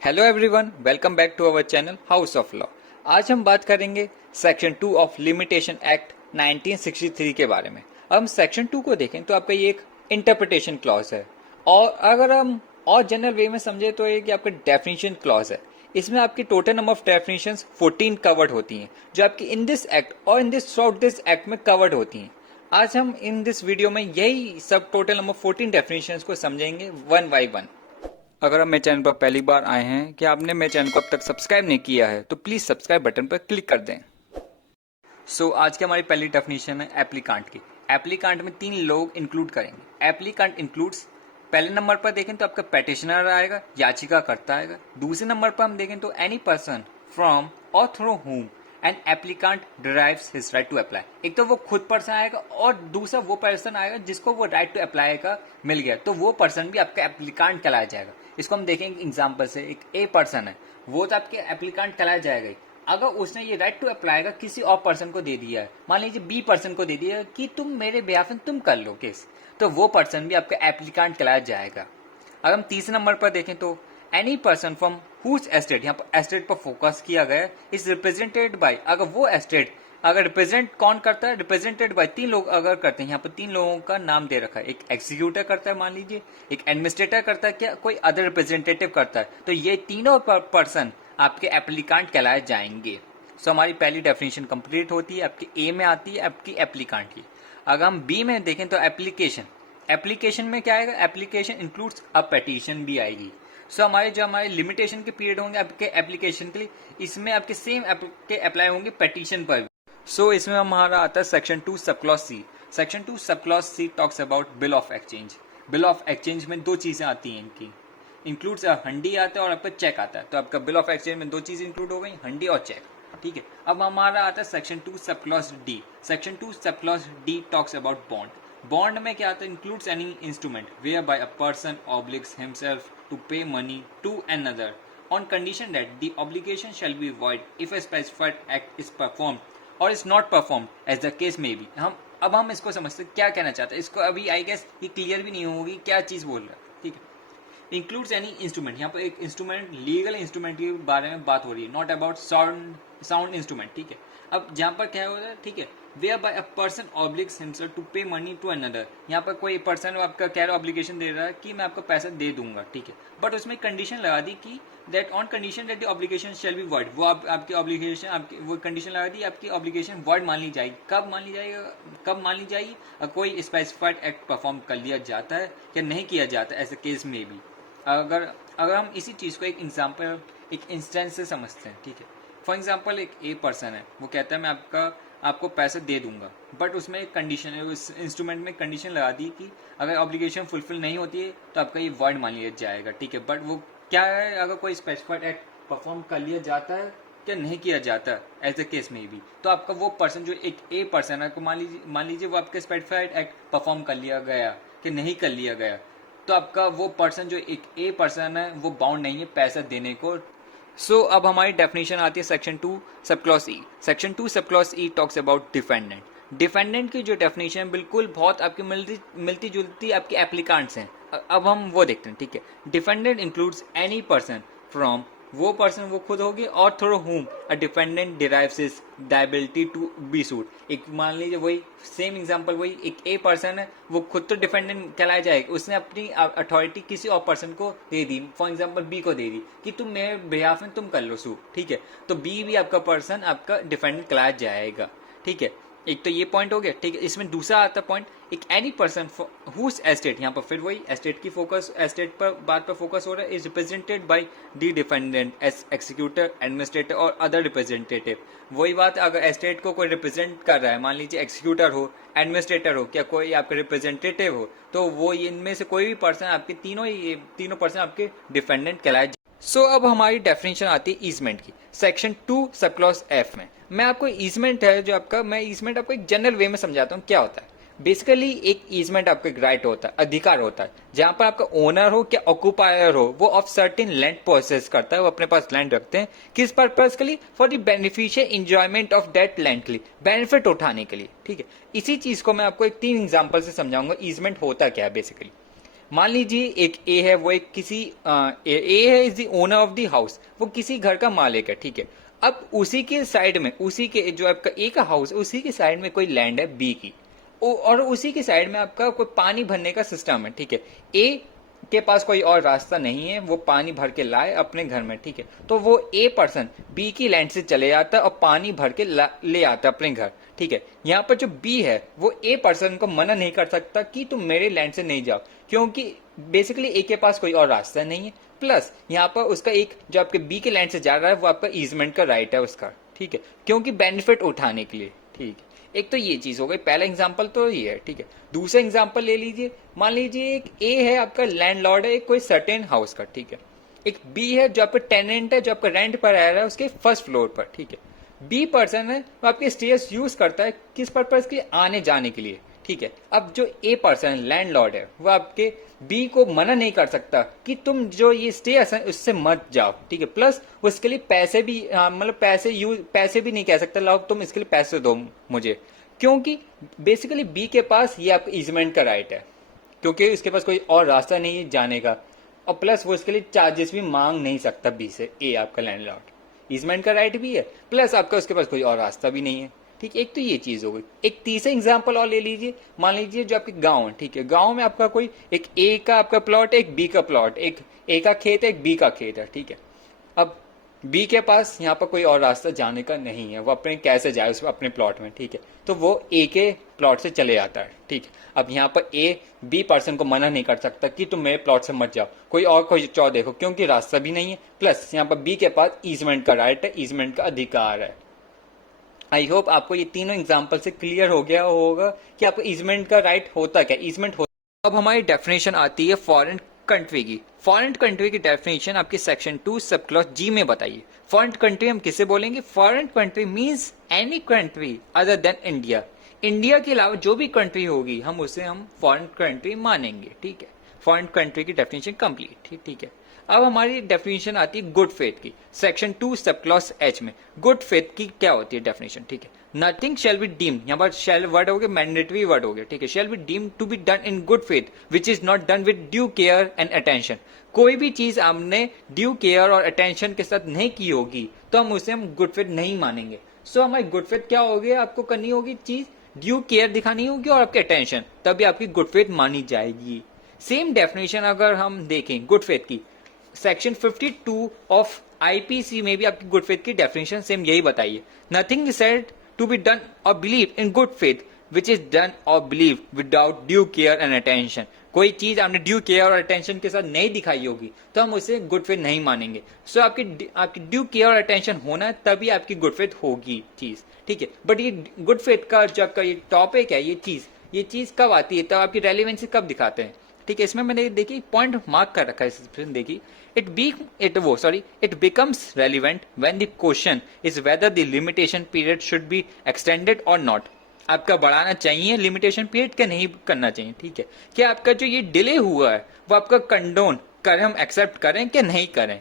Hello everyone, welcome back to our channel house of law. आज हम बात करेंगे सेक्शन 2 ऑफ लिमिटेशन एक्ट 1963 के बारे में। अब हम सेक्शन 2 को देखें तो आपका ये एक इंटरप्रिटेशन क्लॉज है, और अगर हम और जनरल वे में समझे तो ये कि आपका डेफिनेशन क्लॉज है। इसमें आपकी total number of definitions 14 covered होती हैं, जो आपकी इन दिस एक्ट और in this through this act में कवर्ड होती हैं। आज हम इन दिस वीडियो में यही सब टोटल नंबर 14 डेफिनेशंस को समझेंगे वन बाय वन। अगर आप मेरे चैनल पर पहली बार आए हैं कि आपने मेरे चैनल को अब तक सब्सक्राइब नहीं किया है तो प्लीज सब्सक्राइब बटन पर क्लिक कर दें। आज की हमारी पहली डेफिनेशन है एप्लीकांट की। एप्लीकांट में 3 लोग इंक्लूड करेंगे। एप्लीकांट इंक्लूड्स, पहले नंबर पर देखें तो आपका पेटिशनर आएगा, याचिकाकर्ता आएगा। दूसरे नंबर पर हम देखें तो एनी पर्सन फ्रॉम और through whom and applicant derives his right to apply. एक तो वो खुद पर्सन आएगा और दूसरा वो पर्सन आएगा जिसको वो राइट टू अप्लाई का मिल गया, तो वो पर्सन भी आपका एप्लीकांट कहलाया जाएगा। इसको हम देखेंगे एग्जांपल से। एक ए पर्सन है, वो तो आपके एप्लीकांट कहलाया जाएगा। अगर उसने ये राइट टू अप्लाई का किसी और पर्सन को दे दिया है, मान लीजिए बी पर्सन को दे दिया है कि तुम मेरे बिहाफ में तुम कर लो केस, तो वो पर्सन भी आपका एप्लीकांट कहलाया जाएगा। अगर हम तीसरे नंबर पर देखें तो any person from whose estate, यहाँ पर एस्टेट पर फोकस किया गया है, इज रिप्रेजेंटेड बाय, अगर वो एस्टेट अगर रिप्रेजेंट कौन करता है, रिप्रेजेंटेड बाय 3 लोग अगर करते हैं, यहाँ पर 3 लोगों का नाम दे रखा है। एक एग्जीक्यूटर करता है मान लीजिए, एक एडमिनिस्ट्रेटर करता है, क्या कोई अदर रिप्रेजेंटेटिव करता है, तो ये तीनों पर्सन आपके एप्लीकांट कहलाए जाएंगे। हमारी पहली डेफिनेशन कंप्लीट होती है, आपकी ए में आती है आपकी एप्लीकांट की। अगर हम बी में देखें तो एप्लीकेशन, एप्लीकेशन में क्या आएगा, एप्लीकेशन इंक्लूड्स अ पेटिशन भी आएगी। हमारे लिमिटेशन के पीरियड होंगे आपके एप्लीकेशन के लिए, इसमें आपके सेम के अप्लाई होंगे पेटिशन पर। इसमें हमारा आता है section 2 sub clause C. Section 2 sub clause c talks about bill of exchange. Bill of exchange में 2 चीजें आती हैं इनकी, इंक्लूड्स हंडी आता है और आपका चेक आता है। तो आपका बिल ऑफ एक्सचेंज में 2 चीजें इंक्लूड हो गई, हंडी और चेक। ठीक है, अब हमारा आता है section 2 sub clause D. Section 2 sub clause D talks about bond. Bond में क्या आता है, includes any instrument whereby a person obliges himself to pay money to another on condition that the obligation shall be void if a specified act is performed or is not performed as the case may be। हम इसको समझते क्या कहना चाहते हैं, इसको अभी I guess ये क्लियर भी नहीं होगी क्या चीज बोल रहा है। ठीक है, इंक्लूड्स एनी इंस्ट्रूमेंट, यहाँ पर एक इंस्ट्रूमेंट, लीगल इंस्ट्रूमेंट के बारे में बात हो रही है, नॉट अबाउट साउंड इंस्ट्रूमेंट। ठीक है, अब जहाँ पर क्या होता है, ठीक है, whereby a person obliges himself to pay money to another, यहाँ पर कोई पर्सन आपका क्या ऑब्लिगेशन दे रहा है कि मैं आपको पैसा दे दूंगा। ठीक है, बट उसमें कंडीशन लगा दी कि that on condition that the obligation shall be void, वो आपकी ऑब्लिगेशन, आपकी वो कंडीशन लगा दी, आपकी ऑब्लिगेशन वॉइड मान ली जाएगी। कब मान ली जाएगी, कोई स्पेसिफाइड एक्ट परफॉर्म कर लिया जाता है या नहीं किया जाता है, ऐसे केस में भी। अगर हम इसी चीज को एक एग्जाम्पल, एक इंस्टेंस से समझते हैं। ठीक है, फॉर एग्जाम्पल एक ए पर्सन है, वो कहता है मैं आपको पैसे दे दूंगा, बट उसमें एक कंडीशन है, उस इंस्ट्रूमेंट में कंडीशन लगा दी कि अगर ऑब्लिगेशन फुलफिल नहीं होती है तो आपका ये वॉइड मान लिया जाएगा। ठीक है, बट वो क्या है, अगर कोई स्पेसिफाइड एक्ट परफॉर्म कर लिया जाता है क्या नहीं किया जाता एज ए केस में भी, तो आपका वो पर्सन जो एक ए पर्सन है, मान लीजिए वो आपके स्पेसिफाइड एक्ट परफॉर्म कर लिया गया कि नहीं कर लिया गया, तो आपका वो पर्सन जो एक ए पर्सन है वो बाउंड नहीं है पैसा देने को। अब हमारी डेफिनेशन आती है section 2 sub clause E. Section 2 sub clause E talks about defendant. Defendant की जो डेफिनेशन बिल्कुल बहुत आपकी मिलती जुलती आपकी एप्लीकांट्स हैं। अब हम वो देखते हैं। ठीक है, defendant includes any person from, वो पर्सन वो खुद होगी, और through whom a defendant derives his liability to be sued. एक मान लीजिए वही सेम एग्जांपल, वही एक ए पर्सन है, वो खुद तो डिफेंडेंट कहलाया जाएगा, उसने अपनी अथॉरिटी किसी और पर्सन को दे दी, फॉर एग्जांपल बी को दे दी कि तुम मेरे बिहाफ में तुम कर लो सूट। ठीक है, तो बी भी आपका पर्सन आपका डिफेंडेंट कहलाया जाएगा। ठीक है, एक तो ये पॉइंट हो गया। ठीक है, इसमें दूसरा आता पॉइंट, एक एनी पर्सन हुज एस्टेट, यहाँ पर फिर वही एस्टेट की फोकस, एस्टेट पर बात पर फोकस हो रहा है, is represented by the defendant as executor, administrator और अदर रिप्रेजेंटेटिव। वही बात, अगर एस्टेट को कोई रिप्रेजेंट कर रहा है, मान लीजिए एक्सिक्यूटर हो, एडमिनिस्ट्रेटर हो, क्या कोई आपका रिप्रेजेंटेटिव हो, तो वो इनमें से कोई भी पर्सन, आपके तीनों पर्सन आपके डिफेंडेंट कहलाए। अब हमारी डेफिनेशन आती है ईजमेंट की, सेक्शन 2 सब क्लॉज एफ में। मैं आपको ईजमेंट है जो आपका, मैं ईजमेंट आपको एक जनरल वे में समझाता हूँ क्या होता है। बेसिकली एक ईजमेंट आपका एक राइट होता है, अधिकार होता है, जहां पर आपका ओनर हो क्या ऑक्यूपायर हो, वो ऑफ सर्टेन लैंड प्रोसेस करता है, वो अपने पास लैंड रखते हैं, किस पर्पज के लिए, for the beneficial enjoyment of that land के लिए, बेनिफिट उठाने के लिए। ठीक है, इसी चीज को मैं आपको एक 3 एग्जाम्पल से समझाऊंगा ईजमेंट होता क्या है बेसिकली। मान लीजिए एक ए है, वो एक किसी ए है, is the owner of the house, वो किसी घर का मालिक है, ठीक है। अब उसी के साइड में, उसी के जो आपका ए का हाउस है, उसी के साइड में कोई लैंड है बी की, और उसी के साइड में आपका कोई पानी भरने का सिस्टम है, ठीक है। ए के पास कोई और रास्ता नहीं है, वो पानी भर के लाए अपने घर में, ठीक है। तो वो ए पर्सन बी की लैंड से चले जाता है और पानी भर के ले आता है अपने घर, ठीक है। यहाँ पर जो बी है वो ए पर्सन को मना नहीं कर सकता कि तुम मेरे लैंड से नहीं जाओ, क्योंकि बेसिकली ए के पास कोई और रास्ता नहीं है। प्लस यहाँ पर उसका एक जो आपके बी के लैंड से जा रहा है वो आपका ईजमेंट का राइट है उसका, ठीक है, क्योंकि बेनिफिट उठाने के लिए, ठीक है। एक तो ये चीज हो गई, पहला एग्जाम्पल तो ये है, ठीक है। दूसरा एग्जाम्पल ले लीजिए, मान लीजिए एक ए है आपका लैंडलॉर्ड है कोई सर्टेन हाउस का, ठीक है। एक बी है जो आपका टेनेंट है, जो आपका रेंट पर आ रहा है उसके फर्स्ट फ्लोर पर, ठीक है। बी पर्सन है वो आपके स्टेयर्स यूज करता है किस पर्पज के लिए, आने जाने के लिए, ठीक है। अब जो ए पर्सन लैंडलॉर्ड है वो आपके बी को मना नहीं कर सकता कि तुम जो ये स्टेयर्स है उससे मत जाओ, ठीक है। प्लस उसके लिए पैसे भी मतलब पैसे भी नहीं कह सकता लाओ तुम इसके लिए पैसे दो मुझे, क्योंकि बेसिकली बी के पास ये आपका इजमेंट का राइट है, क्योंकि उसके पास कोई और रास्ता नहीं है जाने का। और प्लस वो इसके लिए चार्जेस भी मांग नहीं सकता बी से, ए आपका लैंडलॉर्ड, ईजमेंट का राइट भी है, प्लस आपका उसके पास कोई और रास्ता भी नहीं है, ठीक। एक तो ये चीज हो गई। एक तीसरा एग्जांपल और ले लीजिए, मान लीजिए जो आपके गांव है, ठीक है। गांव में आपका कोई एक ए का आपका प्लॉट है, एक बी का प्लॉट, एक ए का खेत है, एक बी का खेत है, ठीक है। अब बी के पास यहाँ पर कोई और रास्ता जाने का नहीं है, वो अपने कैसे जाए उस अपने प्लॉट में, ठीक है। तो वो ए के प्लॉट से चले जाता है, ठीक है। अब यहाँ पर ए बी पर्सन को मना नहीं कर सकता कि तुम मेरे प्लॉट से मत जाओ, कोई और कोई चौ देखो, क्योंकि रास्ता भी नहीं है। प्लस यहाँ पर बी के पास ईजमेंट का राइट है, ईजमेंट का अधिकार है। आई होप आपको ये तीनों एग्जाम्पल से क्लियर हो गया होगा कि आपको ईजमेंट का राइट होता क्या, ईजमेंट होता। अब हमारी डेफिनेशन आती है फॉरेन कंट्री की। फॉरेन कंट्री की डेफिनेशन आपकी सेक्शन 2 सब क्लॉज जी में बताइए। फॉरेन कंट्री हम किसे बोलेंगे? Foreign country means any country other than India. India के अलावा जो भी कंट्री होगी हम उसे फॉरेन कंट्री मानेंगे, ठीक है। फॉरेन कंट्री की डेफिनेशन कंप्लीट, ठीक है। अब हमारी डेफिनेशन आती है गुड फेथ की, सेक्शन 2 सब क्लॉज एच में। गुड फेथ की क्या होती है डेफिनेशन, ठीक है। नथिंग शेल बी डीम्ड, यहाँ पर शेल वर्ड हो गया, मैंडेटरी वर्ड हो गया, ठीक है। Shall be deemed to be done in good faith which is not done with due care and attention. कोई भी चीज हमने ड्यू केयर और अटेंशन के साथ नहीं की होगी तो हम गुड फेथ नहीं मानेंगे। सो हमारी गुड फेथ क्या होगी, आपको करनी होगी चीज ड्यू केयर दिखानी होगी और आपकी अटेंशन, तभी आपकी गुड फेथ मानी जाएगी। सेम डेफिनेशन अगर हम देखें गुड फेथ की, सेक्शन 52 ऑफ आईपीसी में भी आपकी गुड फेथ की डेफिनेशन सेम यही बताइए। Nothing is said to be done or believe in good faith which is done or believe without due care and attention. कोई चीज आपने ड्यू केयर और अटेंशन के साथ नहीं दिखाई होगी तो हम उसे गुड फेथ नहीं मानेंगे। सो आपकी ड्यू केयर और अटेंशन होना है तभी आपकी गुड फेथ होगी चीज, ठीक है। बट ये गुड फेथ का जो आपका ये टॉपिक है, ये चीज कब आती है, तब आपकी रेलिवेंसी कब दिखाते हैं, ठीक है। इसमें मैंने देखिए पॉइंट मार्क कर रखा है, देखिए it becomes relevant when the question is whether the limitation period should be extended or not। आपका बढ़ाना चाहिए लिमिटेशन पीरियड क्या नहीं करना चाहिए, ठीक है। क्या आपका जो ये डिले हुआ है वो आपका कंडोन करें, हम एक्सेप्ट करें कि नहीं करें,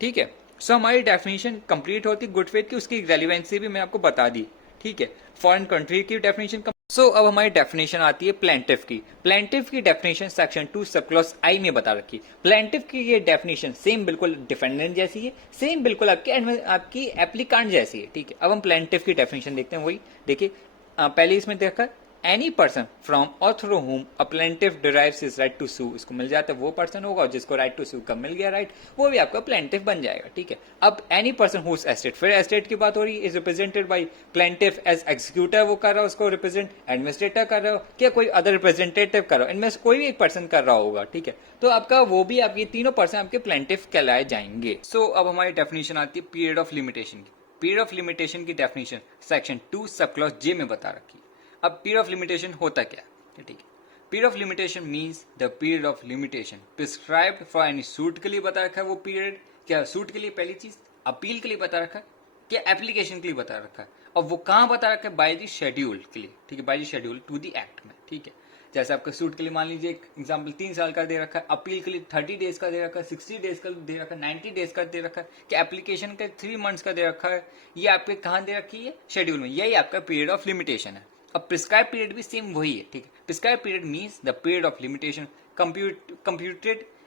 ठीक है। सो हमारी डेफिनेशन कंप्लीट होती गुड फेथ की, उसकी रेलिवेंसी भी मैं आपको बता दी, ठीक है। फॉरेन कंट्री की डेफिनेशन। सो अब हमारी डेफिनेशन आती है प्लेंटिफ की। प्लेंटिफ की डेफिनेशन सेक्शन 2 सब क्लॉज आई में बता रखी। प्लेंटिफ की ये डेफिनेशन सेम बिल्कुल डिफेंडेंट जैसी है, सेम बिल्कुल आपकी एप्लीकांट जैसी है, ठीक है। अब हम प्लेंटिफ की डेफिनेशन देखते हैं, वही देखिए पहले इसमें देखा एनी पर्सन फ्रॉम और through whom a plaintiff derives his right to sue. इसको मिल जाता है वो पर्सन होगा और जिसको राइट टू सू का मिल गया राइट, वो भी आपका प्लेंटिफ बन जाएगा, ठीक है। अब एनी पर्सन हुज एस्टेट, फिर एस्टेट की बात हो रही है, is represented by plaintiff as executor, वो कर रहा है उसको रिप्रेजेंट, एडमिनिस्ट्रेटर कर रहा हो क्या कोई अदर रिप्रेजेंटेटिव कर रहा हो, इनमें से कोई भी एक पर्सन कर रहा होगा, ठीक है। तो आपका वो भी आपके तीनों पर्सन आपके प्लेंटिफ कहलाए जाएंगे। सो अब हमारी डेफिनेशन आती है पीरियड ऑफ लिमिटेशन की। पीरियड ऑफ लिमिटेशन की डेफिनेशन सेक्शन 2 सब क्लॉज जे में बता रखी। अब पीरियड ऑफ लिमिटेशन होता क्या, ठीक है। Period of limitation means the period of limitation prescribed for any suit के लिए बता रखा है। वो पीरियड क्या सूट के लिए, पहली चीज अपील के लिए बता रखा है, क्या एप्लीकेशन के लिए बता रखा है, और वो कहां बता रखा है, बाय द शेड्यूल के लिए, ठीक है, by the schedule to the act में, ठीक है। जैसे आपका सूट के लिए मान लीजिए एक एग्जाम्पल 3 साल का दे रखा है, अपील के लिए 30 डेज का दे रखा है, 60 डेज का दे रखा है, 90 डेज का दे रखा है, कि एप्लीकेशन का 3 मंथ्स का दे रखा है, ये आपके कहां दे रखी है, शेड्यूल में। यही आपका पीरियड ऑफ लिमिटेशन है। अब प्रिस्क्राइब पीरियड भी सेम वही है, ठीक है। Prescribe period means the period of limitation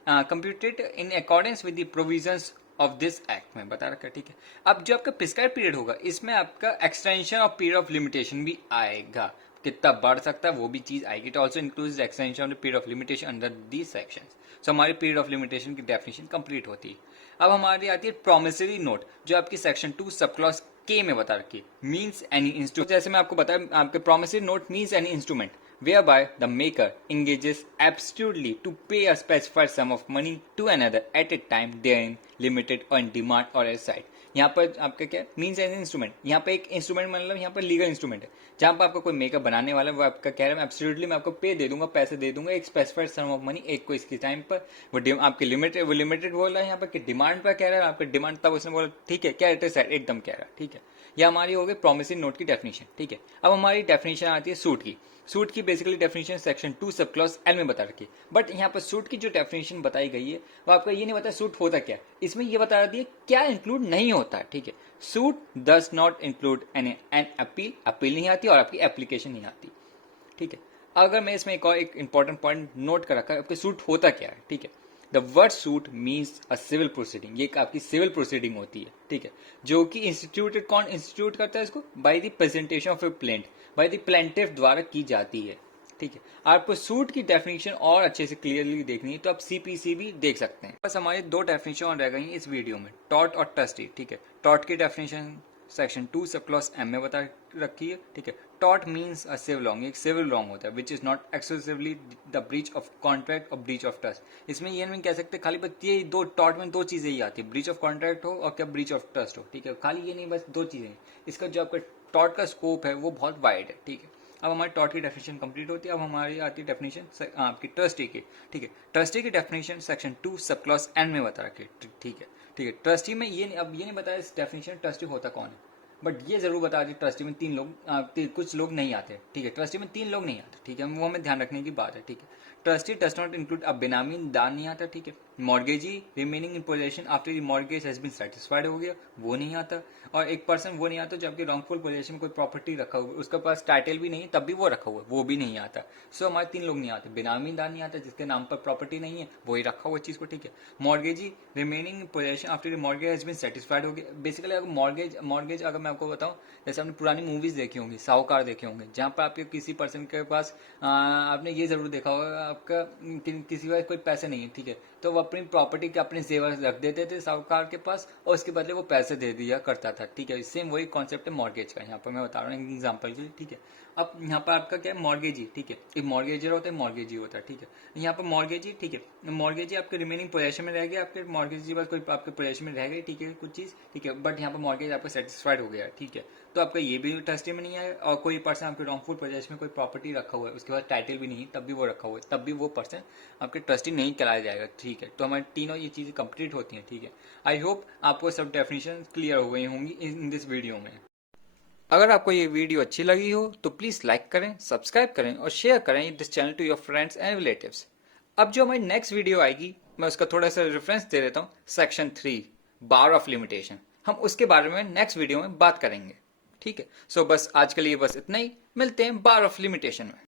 computed in accordance with the provisions of this act में बता रखा है, ठीक है। अब जो आपका प्रिस्क्राइब पीरियड होगा इसमें आपका extension of period of limitation भी आएगा, कितना बढ़ सकता है वो भी चीज आएगी। It also includes extension of the period of limitation under these sections. So हमारी पीरियड ऑफ लिमिटेशन की डेफिनेशन कंप्लीट होती है। अब हमारी आती है प्रोमिसरी नोट, जो आपकी सेक्शन 2 सब क्लॉज के में बता रखी है। मीन्स एनी इंस्ट्रूमेंट, जैसे मैं आपको बताया आपके promissory note means any instrument whereby the maker engages absolutely to pay a specified sum of money to another at a time therein limited on demand or as side। यहाँ पर आपका क्या means as instrument, यहाँ पे एक instrument मतलब यहाँ पर लीगल इंस्ट्रूमेंट है, जहाँ पर आपका कोई मेकअप बनाने वाला है वो आपका कह रहा है एब्सोल्युटली मैं आपको पे दे दूंगा, पैसे दे दूंगा एक स्पेसिफाइड सम ऑफ मनी एक को इसके टाइम पर। वो आपके लिमिटेड वो लिमिटेड बोल रहा है यहाँ पर कि डिमांड पर कह रहा है, आपका डिमांड तब उसने बोला ठीक है, क्या एकदम कह रहा है, ठीक है। यह हमारी हो गई प्रोमिसरी नोट की डेफिनेशन, ठीक है। अब हमारी डेफिनेशन आती है सूट की। सूट की basically definition section 2 sub clause L में बता रखी है, बट यहाँ पर सूट की जो डेफिनेशन बताई गई है वो आपका ये नहीं बताया सूट होता क्या है, इसमें ये बता दिया क्या इंक्लूड नहीं होता है, ठीक है। Suit does not include an appeal, appeal नहीं आती और आपकी एप्लीकेशन नहीं आती, ठीक है। अगर मैं इसमें एक इंपॉर्टेंट पॉइंट नोट कर रखा है, आपके सूट होता क्या है, ठीक है। The word suit means a civil proceeding, ये आपकी सिविल प्रोसीडिंग होती है, ठीक है, जो कि इंस्टीट्यूटेड कौन इंस्टीट्यूट करता है इसको, by the presentation of A plaint, by the plaintiff द्वारा की जाती है, ठीक है। आपको सूट की डेफिनेशन और अच्छे से क्लियरली देखनी है तो आप सीपीसी भी देख सकते हैं। बस हमारी 2 डेफिनेशन और रह गई इस वीडियो में, टॉर्ट और ट्रस्टी, ठीक है। टॉर्ट की definition section 2 sub clause M में बता रखी है, ठीक है। Tort means a civil wrong, एक सिविल रॉन्ग होता है which is not exclusively the breach of contract और ब्रीच ऑफ ट्रस्ट। इसमें ये नहीं कह सकते खाली बस ये दो, टॉर्ट में 2 चीजें ही आती है, ब्रीच ऑफ कॉन्ट्रैक्ट हो और क्या ब्रीच ऑफ ट्रस्ट हो, ठीक है। खाली ये नहीं, बस 2 चीजें। इसका जो आपका टॉर्ट का स्कोप है वो बहुत वाइड है, ठीक है। अब हमारी टॉर्ट की डेफिनेशन कंप्लीट होती है। अब हमारी आती है डेफिनेशन आपकी ट्रस्टी की, ठीक है। ट्रस्टी की definition section 2 sub clause N में बता रखी है, ठीक है, ठीक है। ट्रस्टी में ये नहीं बताया इस डेफिनेशन ट्रस्टी होता कौन है, बट ये जरूर बता दी ट्रस्टी में 3 लोग कुछ लोग नहीं आते, ठीक है। ट्रस्टी में 3 लोग नहीं आते, ठीक है, वो हमें ध्यान रखने की बात है, ठीक है। ट्रस्टी डज नॉट इंक्लूड, अब बेनामी दान नहीं आता, ठीक है। Mortgagee remaining in possession after the mortgage has been satisfied हो गया, वो नहीं आता। और एक पर्सन वो नहीं आता जबकि रॉन्गफुल पोजेशन में कोई प्रॉपर्टी रखा हुआ, उसके पास टाइटल भी नहीं है तब भी वो रखा हुआ, वो भी नहीं आता। सो हमारे 3 लोग नहीं आते, बेनामी दान नहीं आता जिसके नाम पर प्रॉपर्टी नहीं है, वही रखा हुआ चीज को, ठीक है। Mortgagee remaining possession after the mortgage has been satisfied हो गया। बेसिकली अगर मॉर्गेज अगर मैं आपको बताऊं, जैसे आपने पुरानी मूवीज देखी होंगी, साहूकार देखे होंगे, जहां पर आपके किसी पर्सन के पास आपने ये जरूर देखा होगा आपका किसी के पास कोई पैसे नहीं है, ठीक है, तो वो अपनी प्रॉपर्टी के अपने जेवर रख देते थे साहूकार के पास और उसके बदले वो पैसे दे दिया करता था, ठीक है। सेम वही कॉन्सेप्ट है मॉर्गेज का, यहाँ पर मैं बता रहा हूँ एग्जाम्पल के लिए, ठीक है। अब यहाँ पर आपका क्या है, मॉर्गेजी, ठीक है, एक मॉर्गेजर होता है, मॉर्गेजी होता है, ठीक है। यहाँ पर मॉर्गेजी, ठीक है, मॉर्गेजी आपके रिमेनिंग पोजेशन में रह गया, आपके मॉर्गेजी बस कोई आपके पोजेशन में रह गई, ठीक है, कुछ चीज, ठीक है, बट यहाँ पर मॉर्गेज आपका सेटिस्फाइड हो गया, ठीक है। तो आपका ये भी ट्रस्टी में नहीं है और कोई पर्सन आपके रॉन्गफुल पोजेशन में कोई प्रॉपर्टी रखा हुआ है, उसके बाद टाइटल भी नहीं, तब भी वो रखा हुआ है, तब भी वो पर्सन आपके ट्रस्टी नहीं कराया जाएगा, ठीक है। तो हमारी तीनों ये चीजें कंप्लीट होती हैं, ठीक है। आई होप आपको सब डेफिनेशन क्लियर हो गई होंगी इन दिस वीडियो में। अगर आपको ये वीडियो अच्छी लगी हो तो प्लीज लाइक करें, सब्सक्राइब करें और शेयर करें this channel to your friends and relatives. अब जो हमारी नेक्स्ट वीडियो आएगी मैं उसका थोड़ा सा रेफरेंस दे देता हूँ, सेक्शन 3 बार ऑफ लिमिटेशन, हम उसके बारे में नेक्स्ट वीडियो में बात करेंगे, ठीक है। सो बस आज के लिए बस इतना ही, मिलते हैं बार ऑफ लिमिटेशन में।